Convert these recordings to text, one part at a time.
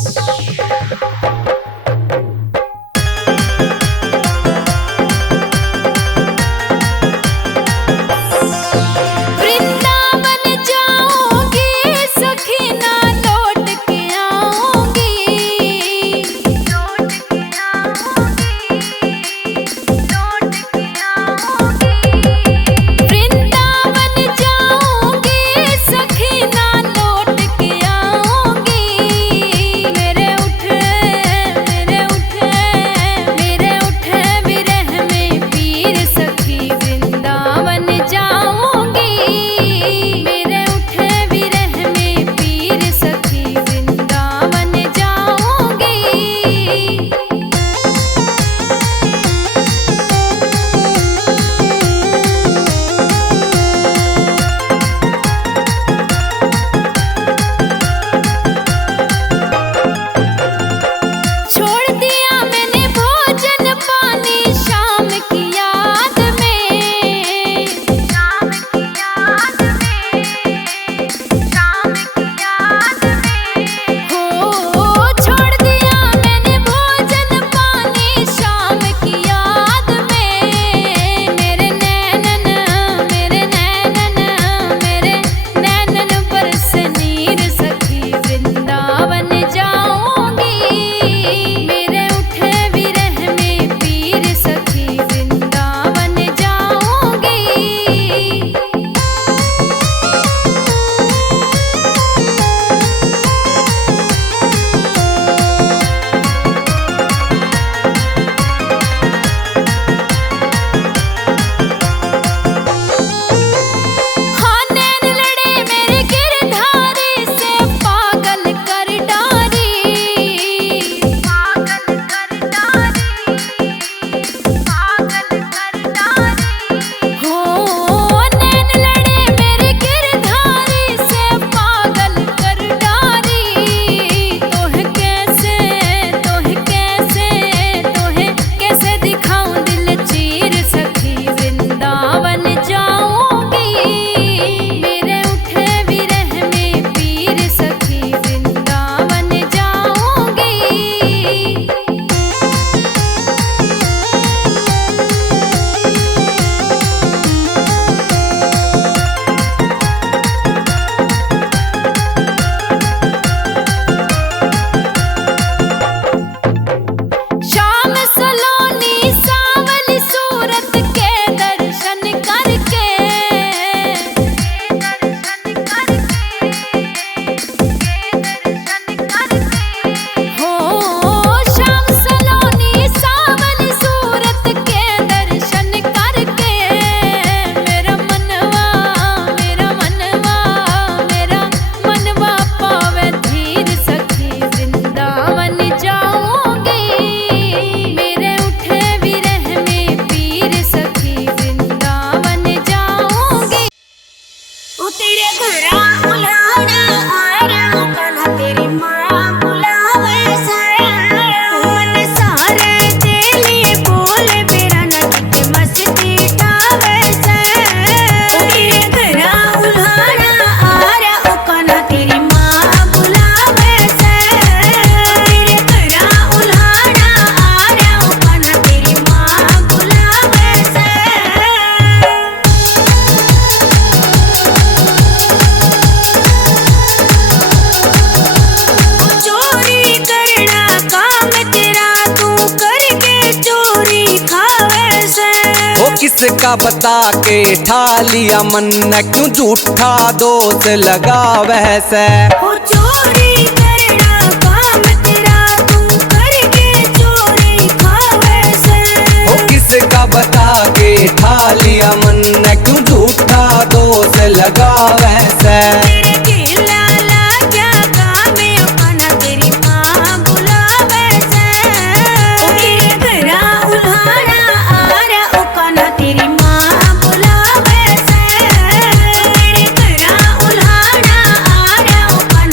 किसका बता के ठा लिया मन, क्यों झूठा दोष लगा वैसे। चोरी करना काम तेरा, तू करके चोरी खा वैसे। किसका बता के ठा लिया मन, क्यों झूठा दोष लगा वैसे।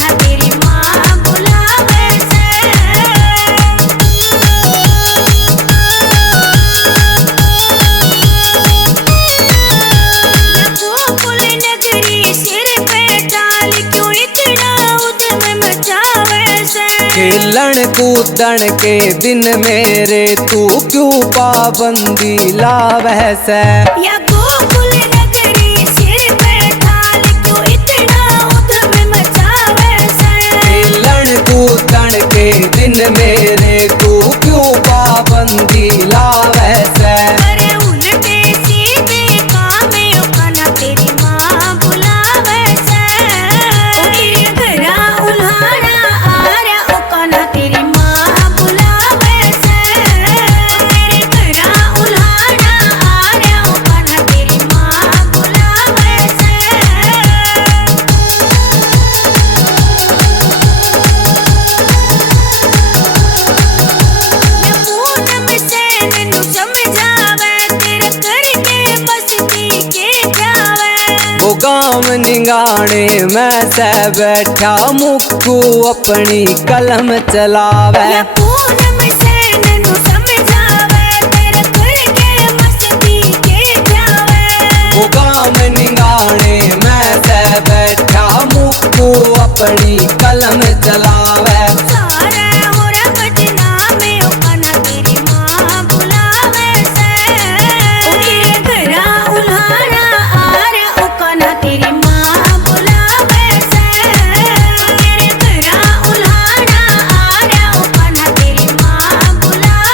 खेलन कूदन के दिन मेरे तू क्यों पाबंदी लावह से। या गोकुल नगरी सिर पे थाल क्यों इतना उधम मचावे से। खेलन कूदन के दिन मेरे तू क्यों पाबंदी लावह से। अरे उल्टे सीधे काम ओकाना तेरी माँ बुलावे से। तेरे घरा उल्हाड़ा आ रहा ओकाना तेरी माँ बुलावे से। तेरे घरा उल्हाड़ा आ रहा ओकाना तेरी माँ बुलावे से। पूनम से नैनू समझावे तेरे करके मस्ती के जावे। वो गाम निगाने में से बैठा मुक्कू अपनी कलम चलावे। या पूनम से नैनू समझावे तेरे करके मस्ती के जावे। वो गाम निगाने में से बैठा मुक्कू अपनी कलम चलावे। सारे होरा बदनामे ओकाना तेरी माँ बुलावे से। तेरे घरा उल्हाड़ा आ रहा ओकाना तेरी माँ बुलावे से। तेरे घरा उल्हाड़ा आ रहा ओकाना तेरी माँ बुलावे से।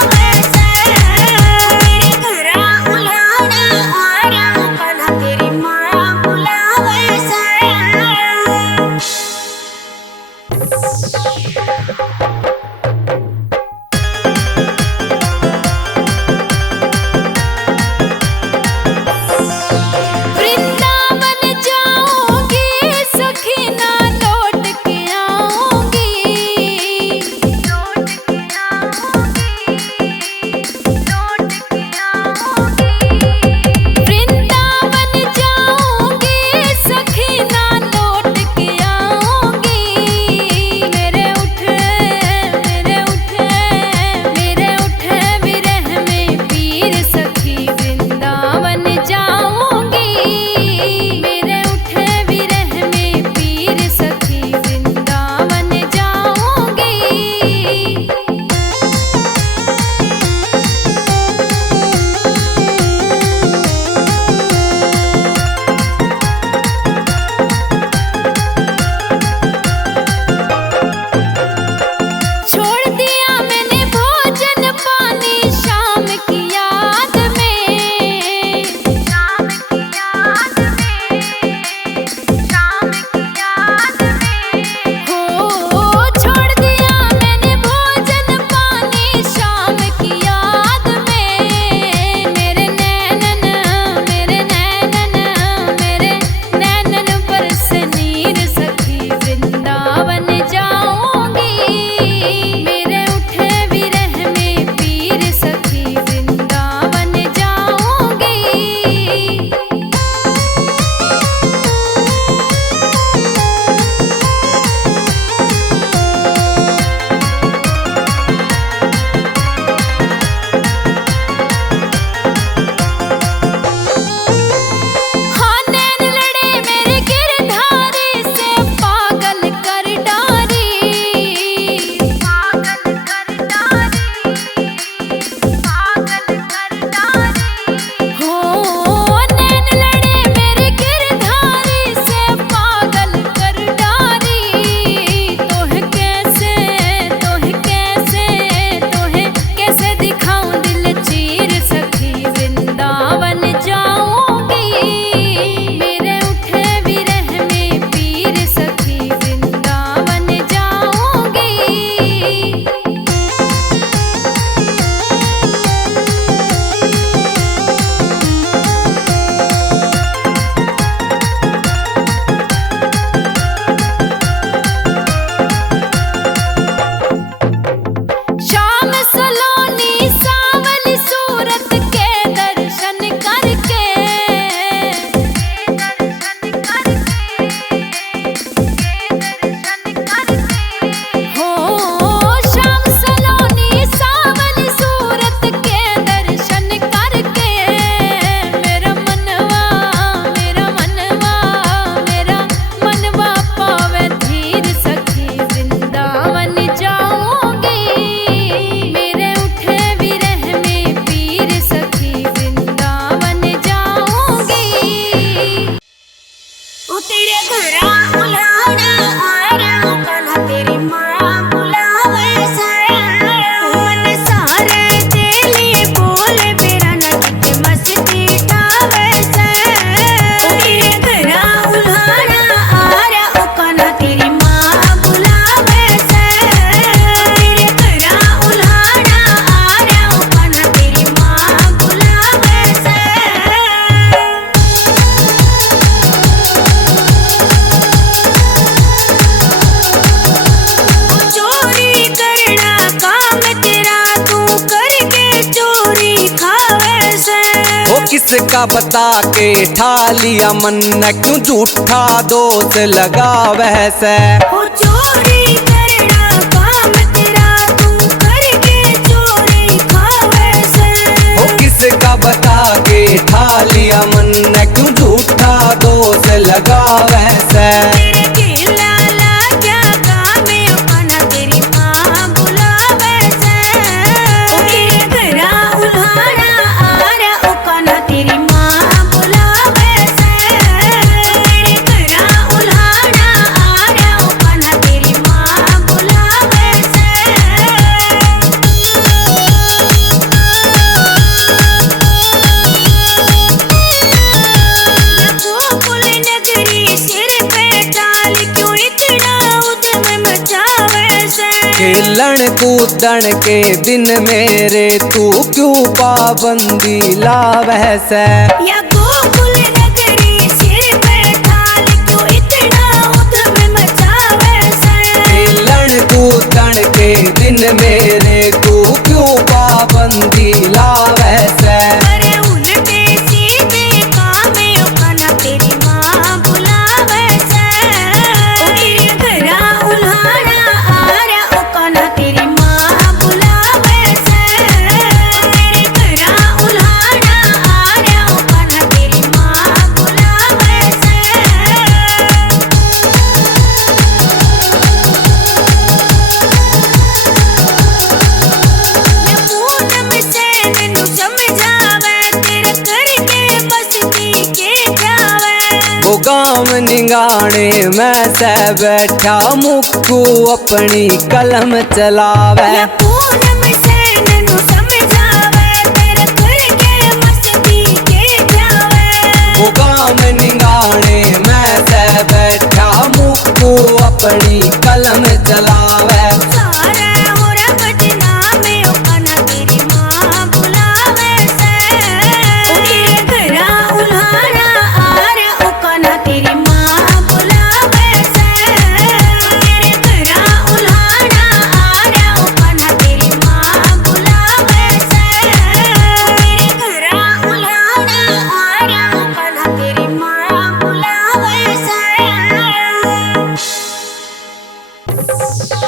किसका बता के ठा लिया मन क्यों झूठा दोष लगा वैसे हो चोरी करना काम तेरा तू करके चोरी खावे से हो किसका बता के ठा लिया मन क्यों झूठा दोष लगा वैसे तेरे केला क्या काम है अपना तेरी माँ बुलावे से तेरे घरा उल्हाड़ा आ रहा उकाना तेरी माँ बुलावे से तेरे घरा उल्हाड़ा आ रहा उकाना तेरी माँ बुलावे से गोकुल नगरी सिर पे डाल क्यों इतना उधम मचावे से खेलन कूदन के दिन मेरे तू क्यों पाबंदी लावै से या गोकुल नगरी सिर पे डाल क्यों इतना उधम मचावे से खेलन कूदन के दिन मेरे तू क्यों पाबंदी लावै से अरे उल्टे सीधे काम है उकाना तेरी माँ बुलावे से तेरे घरा उल्हाड़ा आ रहा उकाना तेरी माँ बुलावे से तेरे घरा उल्हाड़ा आ रहा उकाना तेरी माँ बुलावे से पूनम से मैनू समझावे तेरे करके मस्ती के जावे वो गाँव निगाने मैं से बैठा मुक्कू अपनी कलम चलावै या पूनम से मैनू समझावे तेरे करके मस्ती के जावे वो गाँव निगाने मैं से बैठा मुक्कू अपनी कलम चलावै सारे हो रे बदनामे उकाना तेरी माँ बुलावे से तेरे घरा उल्हाड़ा आ रहा उकाना तेरी माँ बुलावे से तेरे घरा उल्हाड़ा आ रहा उकाना तेरी माँ बुलावे से तेरे घरा उल्हाड़ा आ रहा उकाना तेरी माँ बुलावे से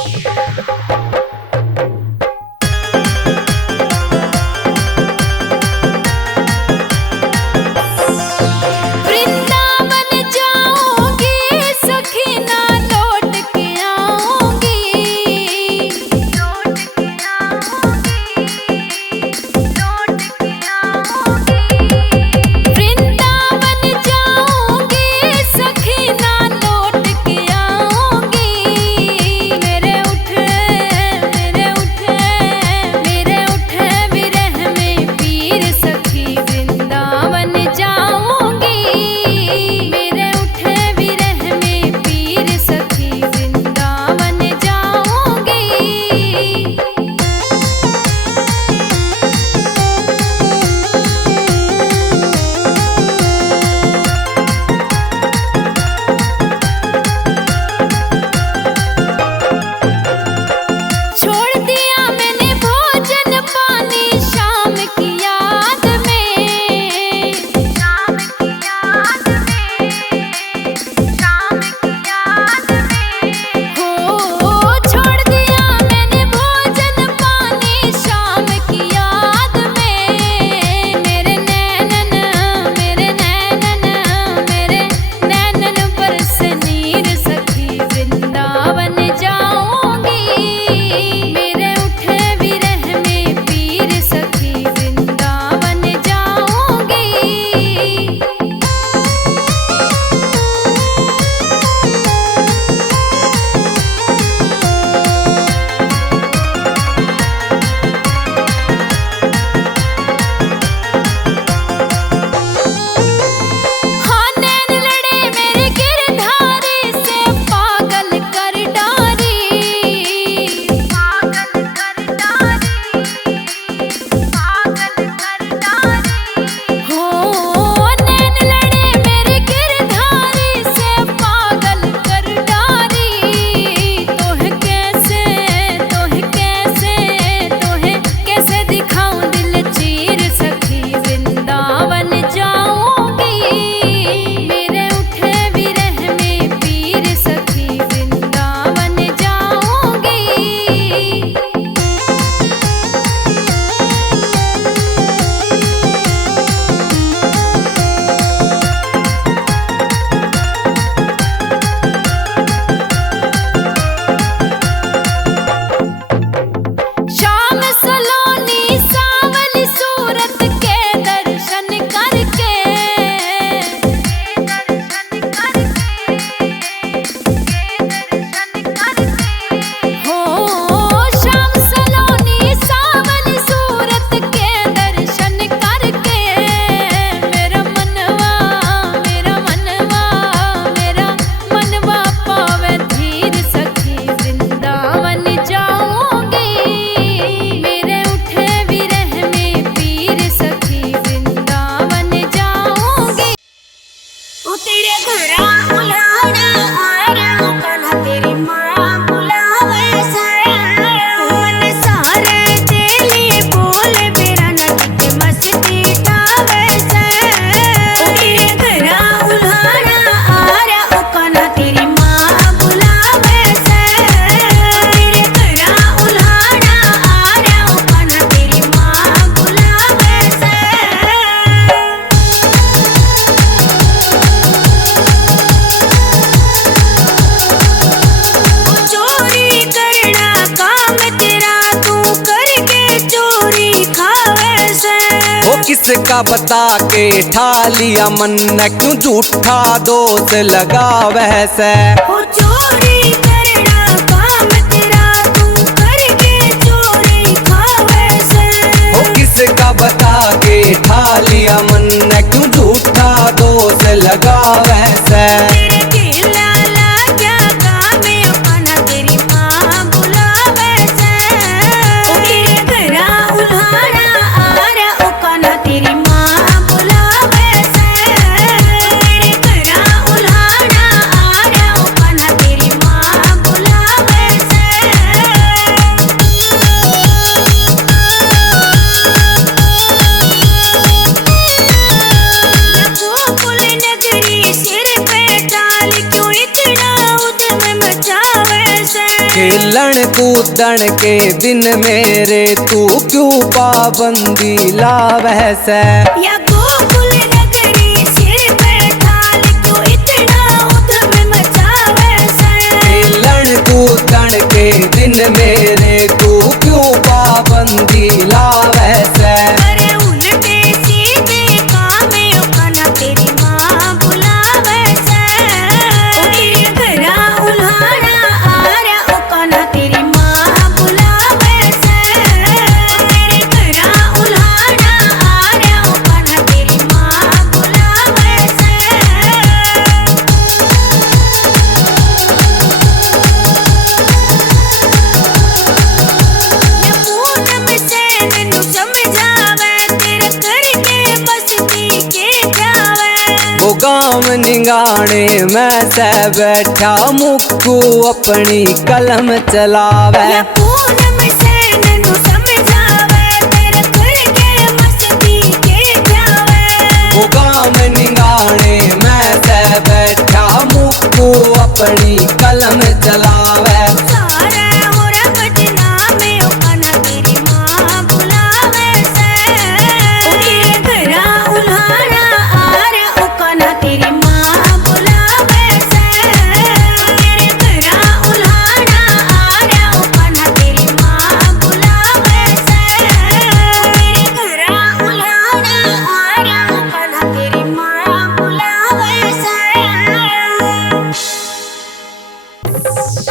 किसका बता के ठा लिया मन, क्यों झूठा दोष लगावे से। हो चोरी करना काम तेरा, तू करके चोरी खावे से। हो किसका बता के ठा लिया मन, क्यों झूठा दोष लगावे से। तेरे केला लाग्या गामे अपना तेरी माँ बुलावे से। तेरे घरा उल्हाड़ा आरा ओकाना तेरी माँ बुलावे से। तेरे घरा उल्हाड़ा आरा ओकाना तेरी माँ बुलावे से। गोकुल नगरी सिर पे डाल क्यों इतना उद्यम मचावे से। खेलन कूदन के दिन मेरे तू क्यों पाबंदी लावे से। या गोकुल नगरी सिर पे डाल क्यों इतना उद्यम मचावे से। खेलन कूदन के दिन मेरे तू क्यों पाबंदी लावे से। अरे उल्टे सीधे कामे ओकाना तेरी माँ बुलावे से। तेरे घरा उल्हाड़ा आरा ओकाना तेरी माँ बुलावे से। तेरे घरा उल्हाड़ा आरा ओकाना तेरी माँ बुलावे से। पूनम से मैनू समझावे, तेरे करके मस्ती के जावे। वो गाम निगाने में से बैठा मुक्कू अपनी कलम चलावे। या पूनम से मैनू समझावे, तेरे करके मस्ती के जावे। वो गाम निगाने में से बैठा मुक्कू अपनी कलम चलावे। सारे हो रब नामे ओकाना तेरी माँ बुलावे से। तेरे घरा उल्हाड़ा आरा ओकाना तेरी माँ बुलावे से। तेरे घरा उल्हाड़ा आरा ओकाना तेरी माँ बुलावे से। तेरे घरा उल्हाड़ा आरा ओकाना तेरी माँ बुलावे से।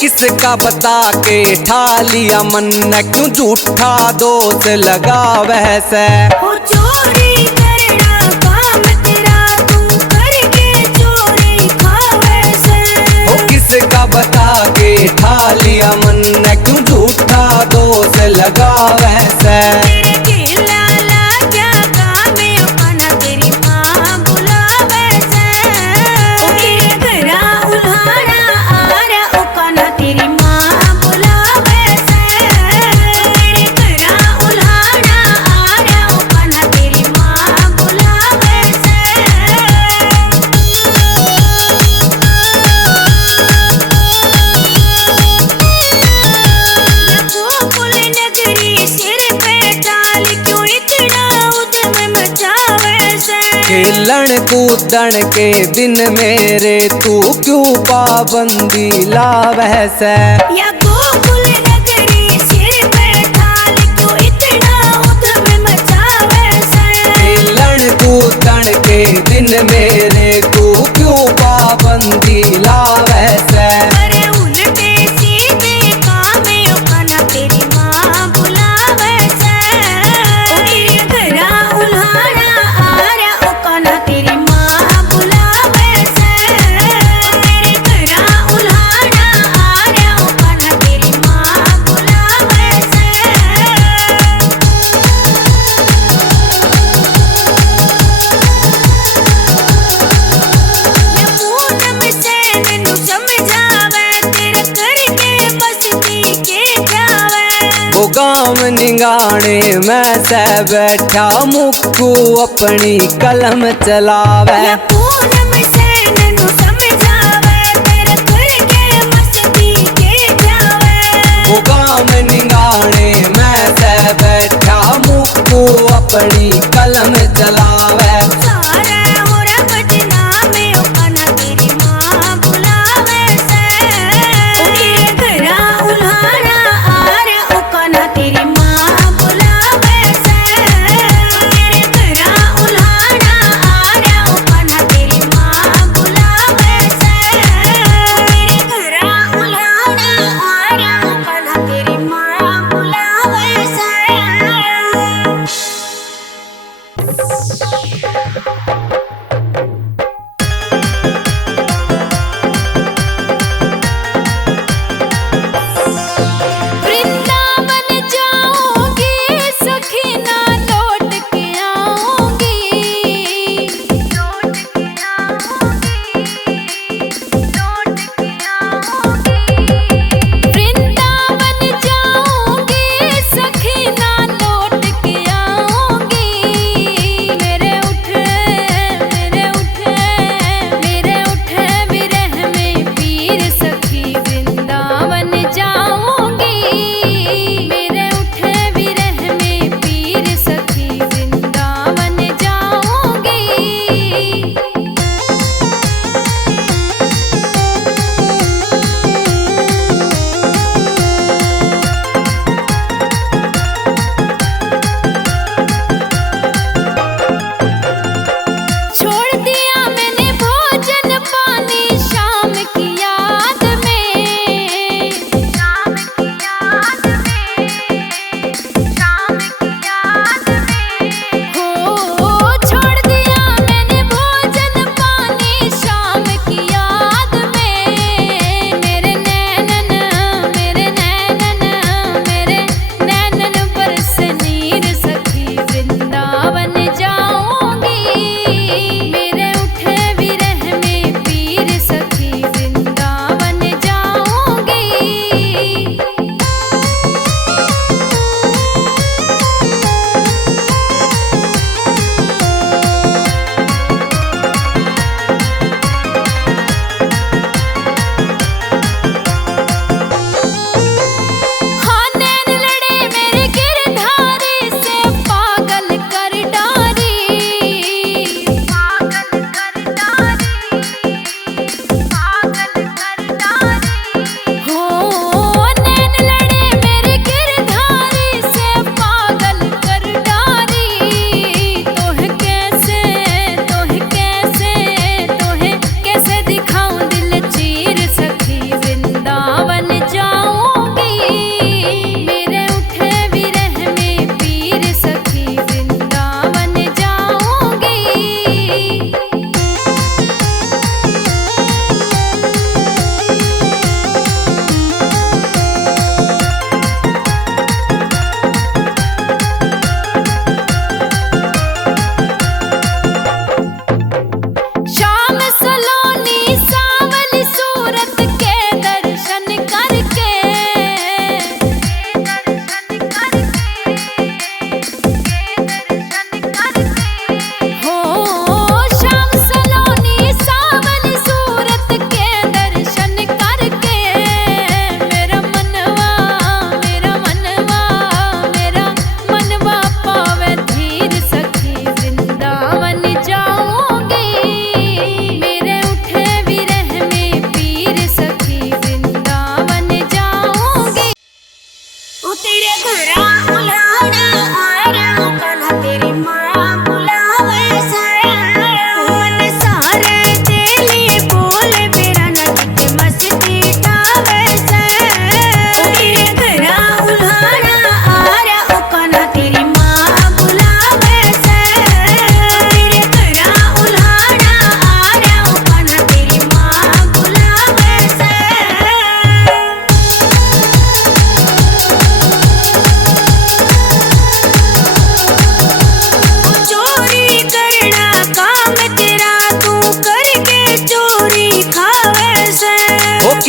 किसका बता के ठा लिया मन, क्यों झूठा दोष लगावे से। हो चोरी करना काम तेरा, तू करके चोरी खावे से। हो किसका बता के ठा लिया मन, क्यों झूठा दोष लगावे से। तेरे केला लाग्या गामे ओकाना तेरी माँ बुलावे से। ओ तेरे घरा उल्हाड़ा आरा ओकाना तेरी माँ बुलावे से। तेरे घरा उल्हाड़ा आरा ओकाना तेरी माँ बुलावे से। गोकुल नगरी सिर पे डाल क्यों इतना उद्यम मचावे से। खेलन कूदन के दिन मेरे तू क्यों पाबंदी लावे से। या गोकुल नगरी सिर पे डाल क्यों इतना उद्यम मचावे से। खेलन कूदन के दिन मेरे तू क्यों पाबंदी लावे से। अरे उल्टे सीधे कामे ओकाना तेरी माँ बुलावे से। ओ तेरे घरा उल्हाड़ा आरा ओकाना तेरी माँ बुलावे से। तेरे घरा उल्हाड़ा आरा ओकाना तेरी माँ बुलावे से। पूनम से मैनू समझावे, तेरे करके मस्ती के जावे। वो गाम निगाने में से बैठा मुक्कू अपनी कलम चलावे। या पूनम से मैनू समझावे, तेरे करके मस्ती के जावे। वो गाम निगाने में से बैठा मुक्कू अपनी कलम चलावे। सारे होरा बदनामे ओकाना तेरी माँ बुलावे से। ओ तेरे घरा उल्हाड़ा आरा ओकाना तेरी माँ बुलावे से। तेरे घरा उल्हाड़ा आरा ओकाना तेरी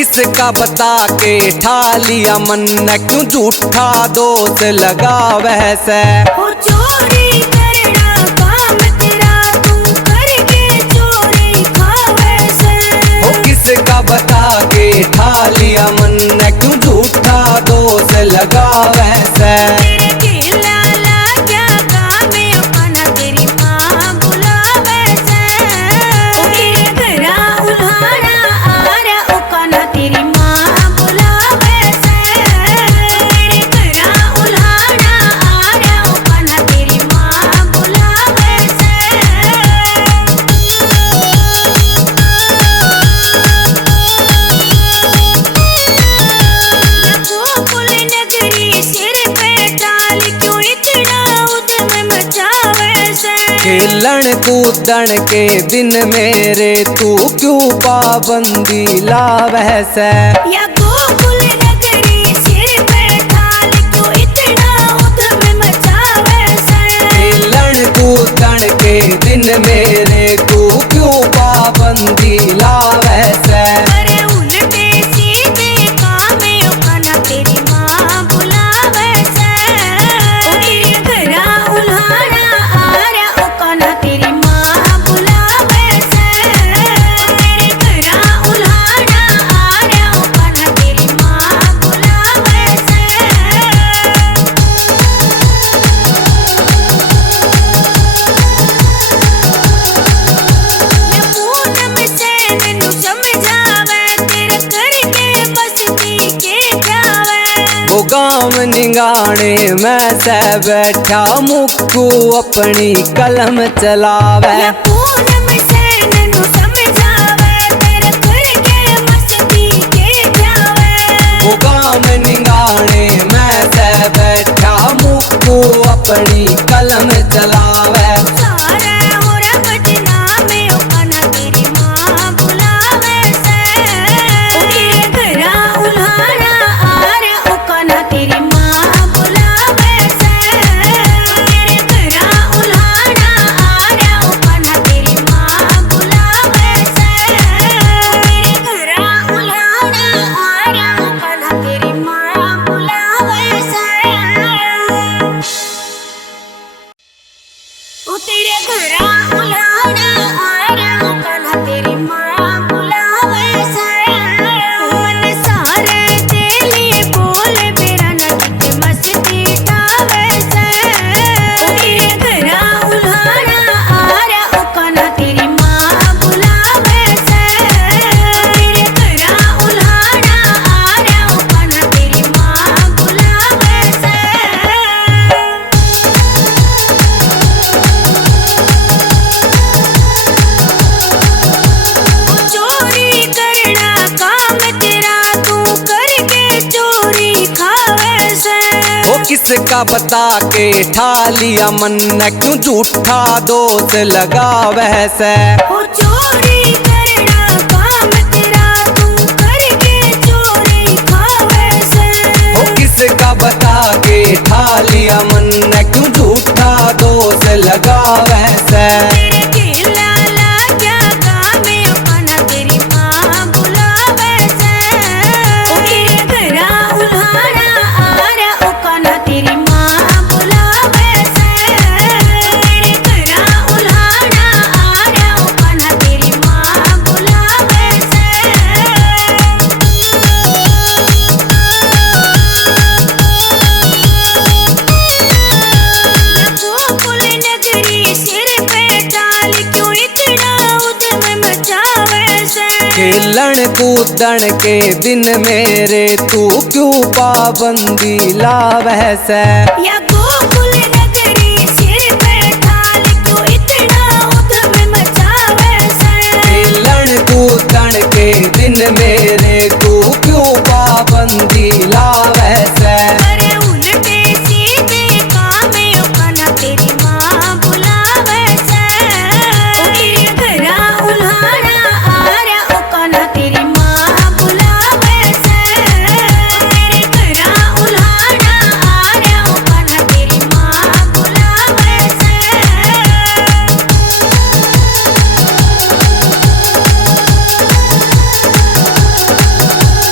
किसका बता के ठा लिया मन, क्यों झूठा दोष लगा वैसे। हो चोरी करना काम तेरा, तू करके चोरी खावे से। हो किसका बता के ठा लिया मन, क्यों झूठा दोष लगा वैसे। तेरे केला क्या काम है अपना, तेरी माँ बुलावे से। तेरे घरा उल्हाड़ा आ रहा उकाना, तेरी माँ बुलावे से। तेरे घरा उल्हाड़ा आ रहा उकाना, तेरी माँ बुलावे से। गोकुल नगरी सिर पे डाल, क्यों इतना उद्यम मचावे से। खेलन कूदन के दिन मेरे तू क्यों पाबंदी लावे से। या गोकुल नगरी सिर पे डाल, क्यों इतना उद्यम मचावे से। खेलन कूदन के दिन मेरे तू क्यों पाबंदी लावे से। अरे उल्टे सीधे काम उकाना, तेरी माँ बुलावे से। तेरे घरा उल्हाड़ा आ रहा उकाना, तेरी माँ बुलावे से। तेरे घरा उल्हाड़ा आ रहा उकाना, तेरी माँ बुलावे से। या पूनम से नैनू समझावे, तेरे करके मस्ती के जावे। वो गाँव निगाने में से बैठा मुक्कू अपनी कलम चलावे। या पूनम से नैनू समझावे, तेरे करके मस्ती के जावे। वो गाँव निगाने में से बैठा मुक्कू अपनी कलम चलावे। सारे होरा बदनाम उकाना, तेरी माँ बुलावे से। तेरे घरा उल्हाड़ा आ रहा उकाना, तेरी माँ बुलावे से। तेरे घरा उल्हाड़ा आ रहा उकाना, तेरी माँ बुलावे से। तेरे घरा उल्हाड़ा आ रहा उकाना, तेरी माँ बुलावे से। ओ तेरे घरा उल्हाड़ा आ रहा उकाना, तेरी माँ बुलावे से। मन सारे तेली बोले बेरा न किते मस्ती ठावे से। तेरे घरा उल्हाड़ा आ रहा उकाना, तेरी माँ बुलावे से। तेरे घरा उल्हाड़ा आ रहा उकाना, तेरी माँ बुलावे से। चोरी करना काम तेरा, तू करके चोरी खावे से। वो किसका बता के ठा लिया मन, क्यों झूठा दोष लगा वैसे। हो चोरी करना काम तेरा, तू करके चोरी खावे से। वो किसका बता के ठा लिया मन, क्यों झूठा दोष लगा वैसे। तेरे केला क्या काम उकाना, तेरी माँ बुलावे से। तेरे घरा उल्हाड़ा आ रहा उकाना, तेरी माँ बुलावे से। तेरे घरा उल्हाड़ा आ रहा उकाना, तेरी माँ बुलावे से। गोकुल नगरी सिर पे डाल, क्यों इतना उद्यम मचावे से। खेलन कूदन के दिन मेरे तू क्यों पाबंदी लावे से। या गोकुल नगरी सिर पे डाल, क्यों इतना उद्यम मचावे से। खेलन कूदन के दिन मेरे तू क्यों पाबंदी लावे से। अरे उल्टे सीधे काम उकाना, तेरी माँ बुलावे से। तेरे घरा उल्हाड़ा आ रहा उकाना, तेरी माँ बुलावे से। तेरे घरा उल्हाड़ा आ रहा उकाना, तेरी माँ बुलावे से।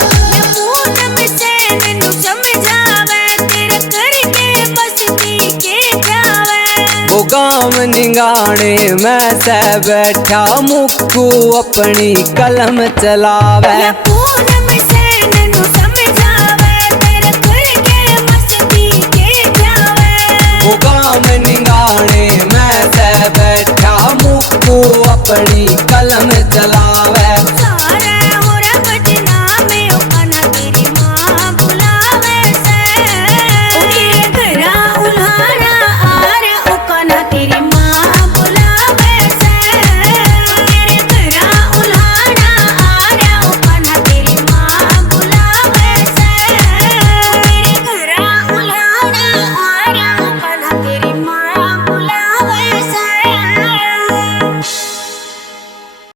गाँव निगाने में से बैठा मुक्कू अपनी कलम चलावे। या पूनम सैन नु समझावे तेरे खुल के मस्ती के जावे। वो गाँव निगाने में से बैठा मुक्कू अपनी कलम चला